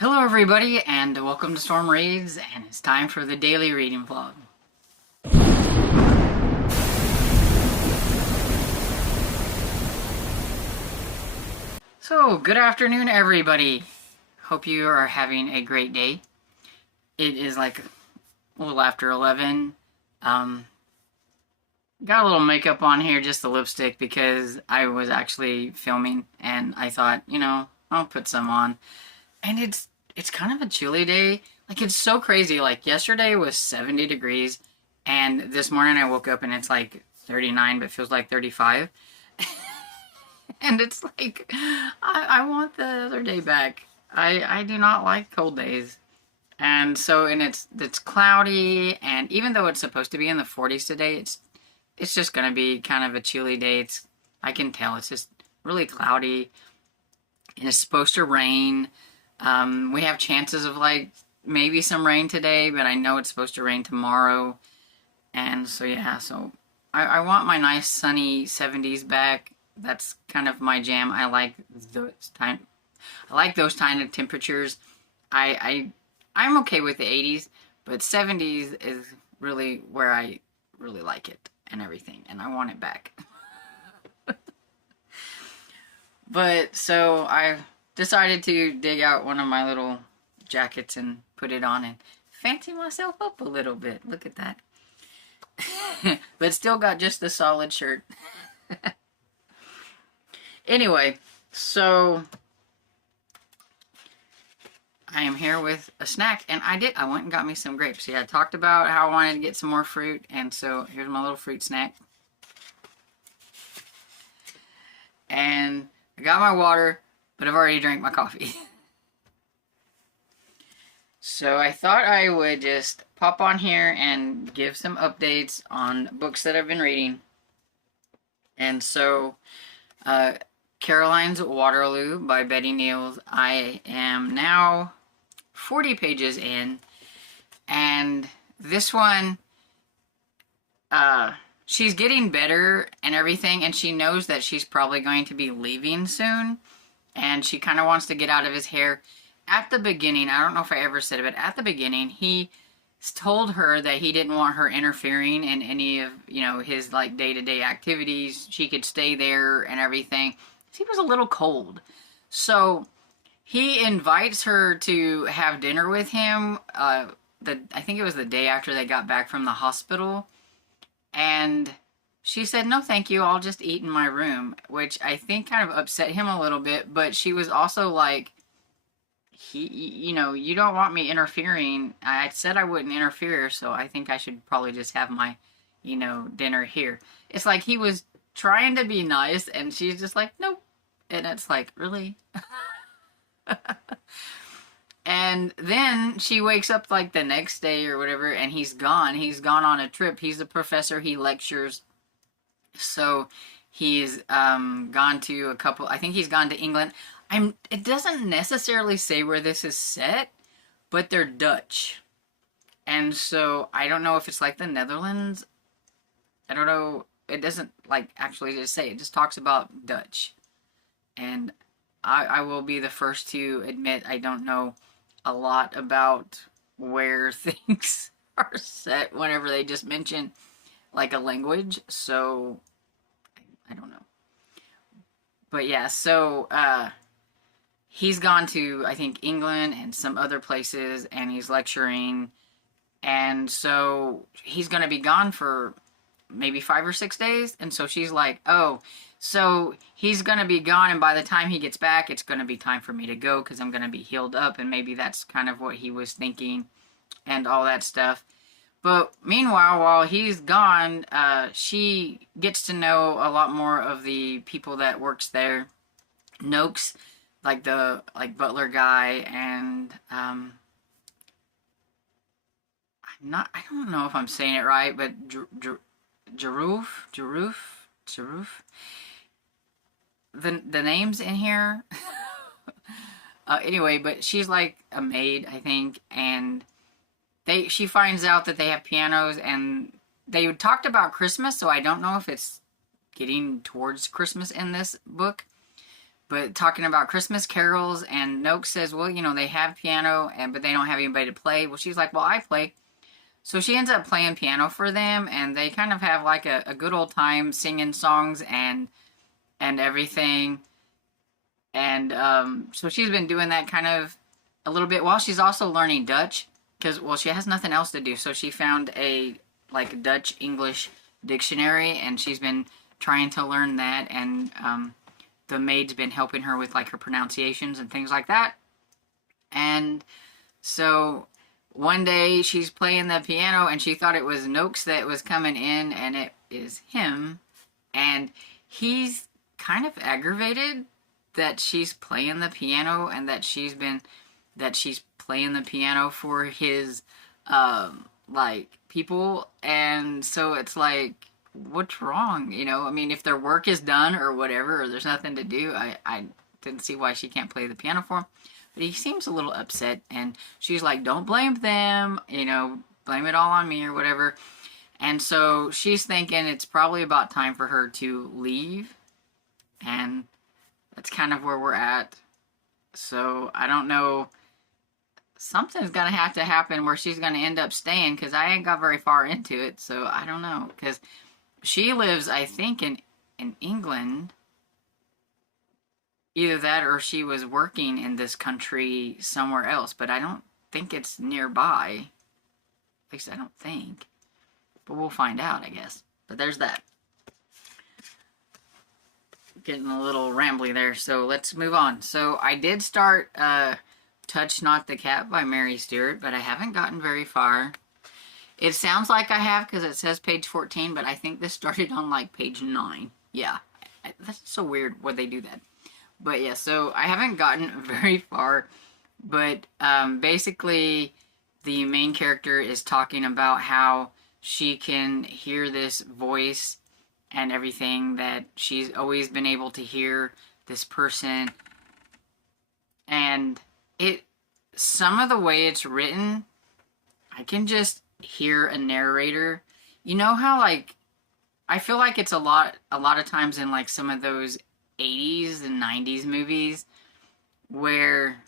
Hello everybody and welcome to Storm Reads, and it's time for the daily reading vlog. So, good afternoon everybody. Hope you are having a great day. It is like a little after 11. Got a little makeup on here, just the lipstick, because I was actually filming and I thought, I'll put some on. And it's kind of a chilly day. Like, it's so crazy. Like, yesterday was 70 degrees, and this morning I woke up and it's like 39, but feels like 35. And it's like, I want the other day back. I do not like cold days. And so, and it's cloudy, and even though it's supposed to be in the 40s today, it's just gonna be kind of a chilly day. I can tell it's just really cloudy, and it's supposed to rain. We have chances of like maybe some rain today, but I know it's supposed to rain tomorrow. And so yeah, so I want my nice sunny 70s back. That's kind of my jam. I like those kind of temperatures. I'm okay with the 80s, but 70s is really where I really like it and everything, and I want it back. But so I decided to dig out one of my little jackets and put it on and fancy myself up a little bit. Look at that. But still got just the solid shirt. Anyway, so I am here with a snack, and I went and got me some grapes. Yeah, I talked about how I wanted to get some more fruit, and so here's my little fruit snack. And I got my water, but I've already drank my coffee. So I thought I would just pop on here and give some updates on books that I've been reading. And so, Caroline's Waterloo by Betty Neals. I am now 40 pages in, and this one, she's getting better and everything, and she knows that she's probably going to be leaving soon, and she kind of wants to get out of his hair. At the beginning, I don't know if I ever said it, but at the beginning, he told her that he didn't want her interfering in any of, his, like, day-to-day activities. She could stay there and everything. He was a little cold. So he invites her to have dinner with him, I think it was the day after they got back from the hospital. And she said, no, thank you, I'll just eat in my room, which I think kind of upset him a little bit, but she was also like, you don't want me interfering. I said I wouldn't interfere, so I think I should probably just have my, dinner here. It's like he was trying to be nice, and she's just like, nope. And it's like, really? And then she wakes up like the next day or whatever, and he's gone. He's gone on a trip. He's a professor. He lectures. So he's gone to I think he's gone to England. It doesn't necessarily say where this is set, but they're Dutch. And so I don't know if it's like the Netherlands. I don't know. It doesn't like actually just say. It just talks about Dutch. And I will be the first to admit I don't know a lot about where things are set whenever they just mention like a language. So I don't know. But yeah, so he's gone to, I think, England and some other places, and he's lecturing. And so he's going to be gone for maybe 5 or 6 days. And so she's like, oh, so he's going to be gone, and by the time he gets back, it's going to be time for me to go because I'm going to be healed up. And maybe that's kind of what he was thinking and all that stuff. But meanwhile, while he's gone, she gets to know a lot more of the people that works there. Noakes, like the butler guy, and I don't know if I'm saying it right, but Jaruf. The names in here. Anyway, but she's like a maid, I think, and she finds out that they have pianos, and they talked about Christmas, so I don't know if it's getting towards Christmas in this book. but talking about Christmas carols, and Noakes says, well, you know, they have piano, but they don't have anybody to play. Well, she's like, well, I play. So she ends up playing piano for them, and they kind of have like a good old time singing songs and everything. And so she's been doing that kind of a little bit while she's also learning Dutch, because, well, she has nothing else to do. So she found a like Dutch English dictionary, and she's been trying to learn that, and the maid's been helping her with like her pronunciations and things like that. And so one day she's playing the piano, and she thought it was Noakes that was coming in, and it is him. And he's kind of aggravated that she's playing the piano, and that she's playing the piano for his like people. And so it's like, what's wrong? You know, I mean, if their work is done or whatever, or there's nothing to do, I didn't see why she can't play the piano for him. But he seems a little upset, and she's like, don't blame them, you know, blame it all on me or whatever. And so she's thinking it's probably about time for her to leave, and that's kind of where we're at. So I don't know, something's gonna have to happen where she's gonna end up staying, because I ain't got very far into it. So I don't know, because she lives, I think, in England. Either that, or she was working in this country somewhere else, but I don't think it's nearby. At least I don't think. But we'll find out, I guess. But there's that. Getting a little rambly there, so let's move on. So I did start Touch Not the Cat by Mary Stewart, but I haven't gotten very far. It sounds like I have, because it says page 14, but I think this started on like page 9. Yeah, that's so weird why they do that. But yeah, so I haven't gotten very far, but basically the main character is talking about how she can hear this voice and everything, that she's always been able to hear this person. And some of the way it's written, I can just hear a narrator. You know how, like, I feel like it's a lot of times in like some of those 80s and 90s movies where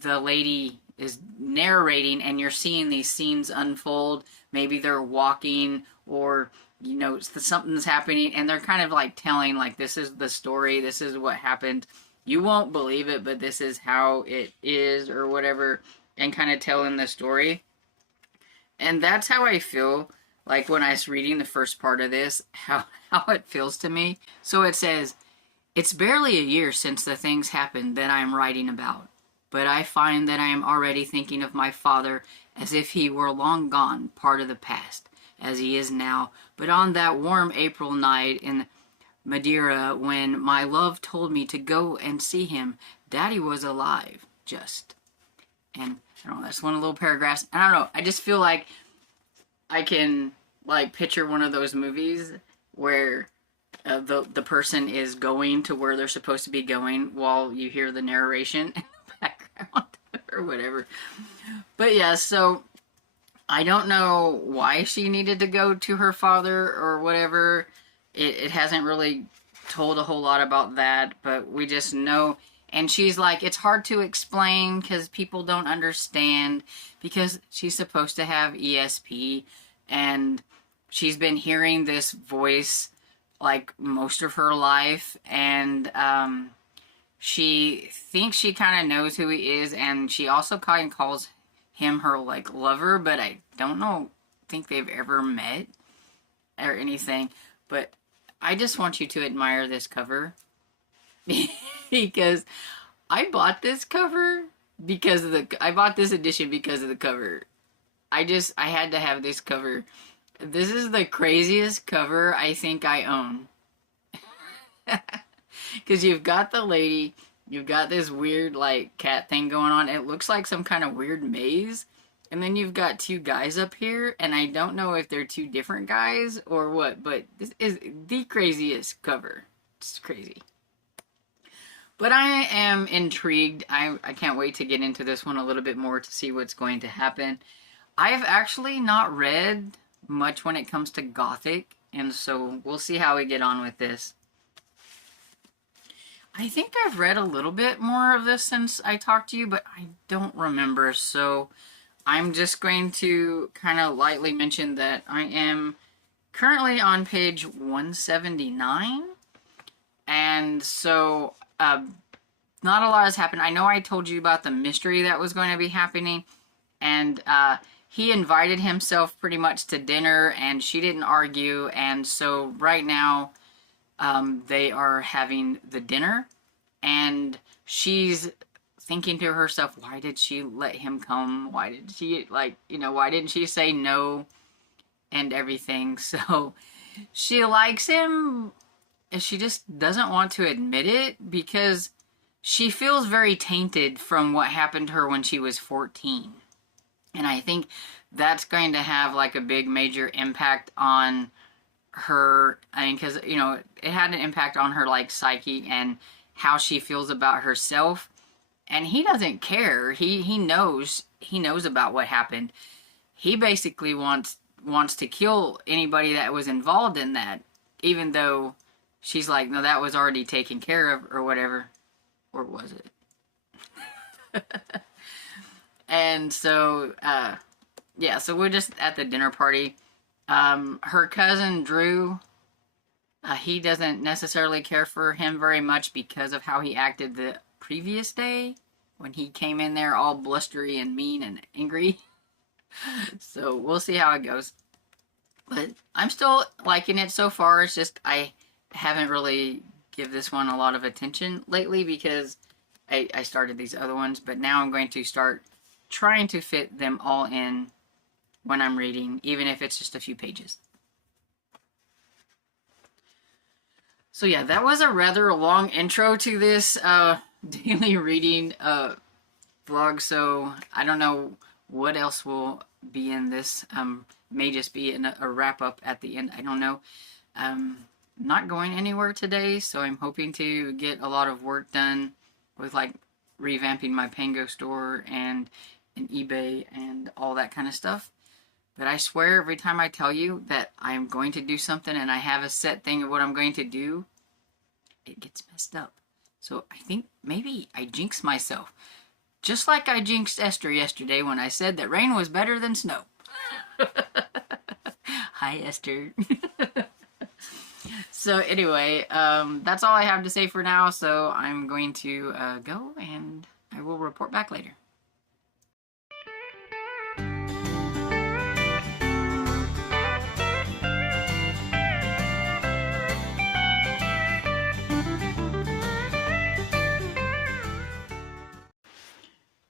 the lady is narrating and you're seeing these scenes unfold. Maybe they're walking, or, you know, something's happening, and they're kind of like telling, like, this is the story, this is what happened, you won't believe it, but this is how it is, or whatever, and kind of telling the story. And that's how I feel like when I was reading the first part of this, how it feels to me. So it says, it's barely a year since the things happened that I am writing about, but I find that I am already thinking of my father as if he were long gone, part of the past, as he is now. But on that warm April night in Madeira, when my love told me to go and see him, Daddy was alive, just. And I don't know, that's one of the little paragraphs. I don't know, I just feel like I can, like, picture one of those movies where the person is going to where they're supposed to be going while you hear the narration in the background or whatever. But yeah, so I don't know why she needed to go to her father or whatever. It hasn't really told a whole lot about that, but we just know. And she's like, it's hard to explain because people don't understand, because she's supposed to have ESP, and she's been hearing this voice like most of her life, and she thinks she kind of knows who he is, and she also kind of calls him her like lover, but I don't think they've ever met or anything. But I just want you to admire this cover because I bought this cover because of I bought this edition because of the cover. I had to have this cover. This is the craziest cover I think I own. Because you've got the lady, you've got this weird, like, cat thing going on. It looks like some kind of weird maze. And then you've got two guys up here, and I don't know if they're two different guys or what, but this is the craziest cover. It's crazy. But I am intrigued. I can't wait to get into this one a little bit more to see what's going to happen. I have actually not read much when it comes to Gothic, and so we'll see how we get on with this. I think I've read a little bit more of this since I talked to you, but I don't remember. So I'm just going to kind of lightly mention that I am currently on page 179. And so not a lot has happened. I know I told you about the mystery that was going to be happening. And he invited himself pretty much to dinner, and she didn't argue. And so right now they are having the dinner, and she's thinking to herself, why did she let him come? Why did she, like, why didn't she say no and everything? So she likes him, and she just doesn't want to admit it because she feels very tainted from what happened to her when she was 14. And I think that's going to have like a big major impact on her. I mean, because, it had an impact on her like psyche and how she feels about herself. And he doesn't care. He knows about what happened. He basically wants to kill anybody that was involved in that, even though she's like, no, that was already taken care of or whatever. Or was it? And so, yeah, so we're just at the dinner party. Her cousin Drew, he doesn't necessarily care for him very much because of how he acted the previous day when he came in there all blustery and mean and angry. So we'll see how it goes. But I'm still liking it so far. It's just I haven't really give this one a lot of attention lately because I started these other ones. But now I'm going to start trying to fit them all in when I'm reading, even if it's just a few pages. So yeah, that was a rather long intro to this daily reading vlog. So I don't know what else will be in this. May just be a wrap up at the end. I don't know. Not going anywhere today, so I'm hoping to get a lot of work done with like revamping my Pango store and an eBay and all that kind of stuff. But I swear every time I tell you that I'm going to do something and I have a set thing of what I'm going to do, it gets messed up. So I think maybe I jinxed myself. Just like I jinxed Esther yesterday when I said that rain was better than snow. Hi, Esther. So anyway, that's all I have to say for now. So I'm going to go and I will report back later.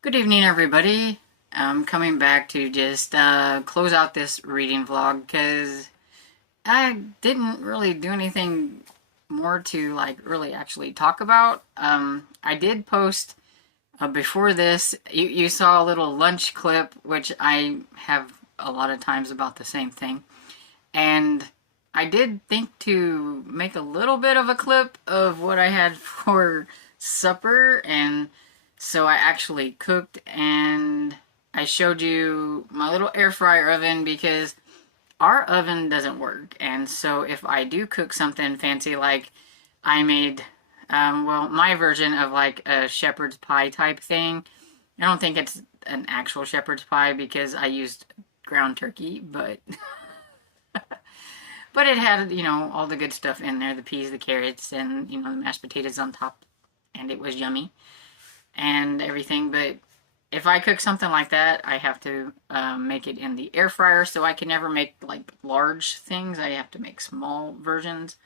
Good evening, everybody. I'm coming back to just close out this reading vlog because I didn't really do anything more to like really actually talk about. I did post before this, you saw a little lunch clip, which I have a lot of times about the same thing. And I did think to make a little bit of a clip of what I had for supper, and so I actually cooked, and I showed you my little air fryer oven because our oven doesn't work. And so if I do cook something fancy, like I made, well, my version of like a shepherd's pie type thing. I don't think it's an actual shepherd's pie because I used ground turkey, but but it had, all the good stuff in there, the peas, the carrots, and, the mashed potatoes on top, and it was yummy and everything. But if I cook something like that, I have to make it in the air fryer, so I can never make like large things. I have to make small versions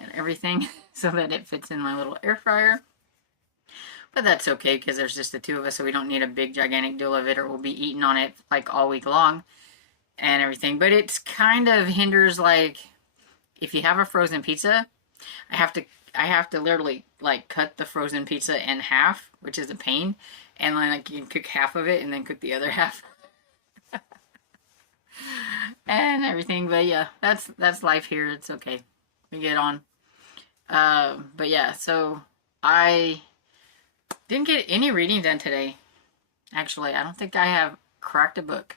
and everything so that it fits in my little air fryer. But that's okay because there's just the two of us, so we don't need a big gigantic deal of it, or we'll be eating on it like all week long and everything. But it's kind of hinders, like if you have a frozen pizza, I have to literally like cut the frozen pizza in half, which is a pain. And like you can cook half of it and then cook the other half. And everything. But yeah, that's life here. It's okay. We get on. But yeah, so I didn't get any reading done today. Actually, I don't think I have cracked a book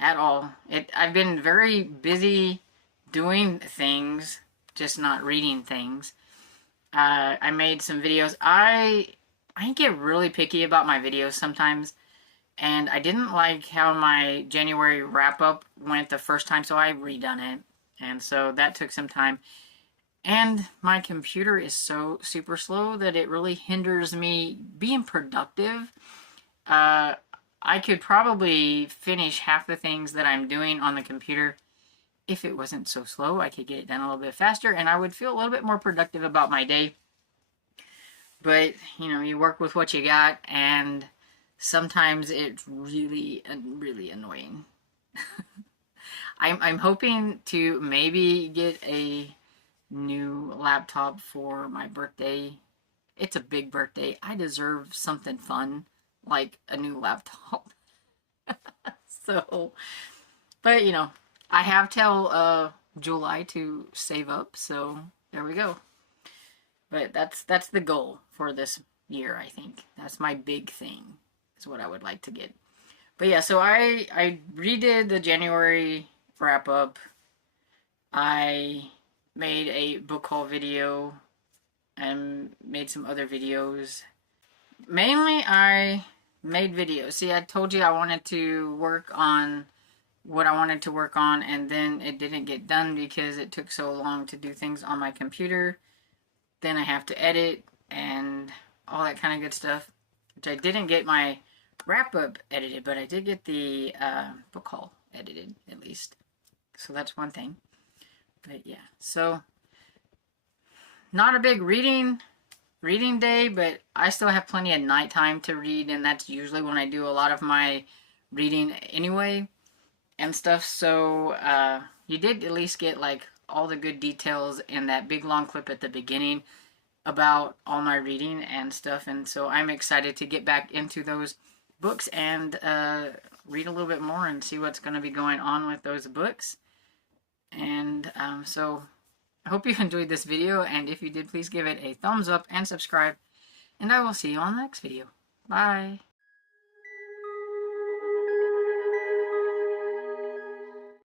at all. I've been very busy doing things, just not reading things. I made some videos. I get really picky about my videos sometimes, and I didn't like how my January wrap-up went the first time, so I redone it. And so that took some time. And my computer is so super slow that it really hinders me being productive. Uh, I could probably finish half the things that I'm doing on the computer if it wasn't so slow. I could get it done a little bit faster, and I would feel a little bit more productive about my day. But, you know, you work with what you got, and sometimes it's really, really annoying. I'm hoping to maybe get a new laptop for my birthday. It's a big birthday. I deserve something fun, like a new laptop. So, but you know, I have till July to save up, so there we go. But that's the goal for this year, I think. That's my big thing, is what I would like to get. But yeah, so I redid the January wrap up. I made a book haul video and made some other videos. Mainly I made videos. See, I told you I wanted to work on what I wanted to work on, and then it didn't get done because it took so long to do things on my computer. Then I have to edit and all that kind of good stuff, which I didn't get my wrap-up edited, but I did get the book haul edited, at least. So that's one thing. But yeah, so not a big reading day, but I still have plenty of nighttime to read, and that's usually when I do a lot of my reading anyway and stuff. So you did at least get like all the good details in that big long clip at the beginning about all my reading and stuff, and so I'm excited to get back into those books and read a little bit more and see what's going to be going on with those books. And so I hope you enjoyed this video, and if you did, please give it a thumbs up and subscribe, and I will see you on the next video. Bye!